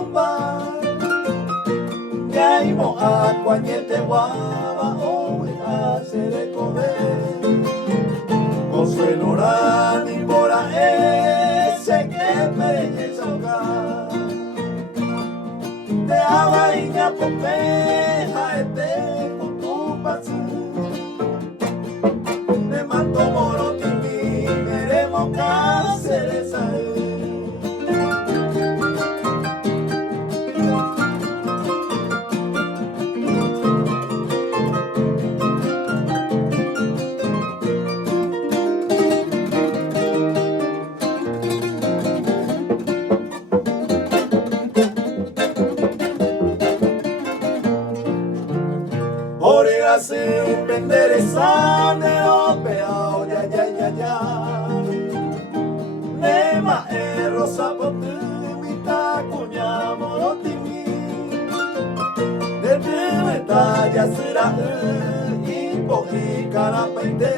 tumba Nyai mo akwa nyete waba o e asere kobe Consuelo rani bora ese que me soga Te haga iña popeja este con tu pasu Me mato moro timi veremos cacereza Orera sin pendereza ne opea ya ya ya ya Nema e rosa potu mita kunya morotimi De me ta ya sera i pohi kara paite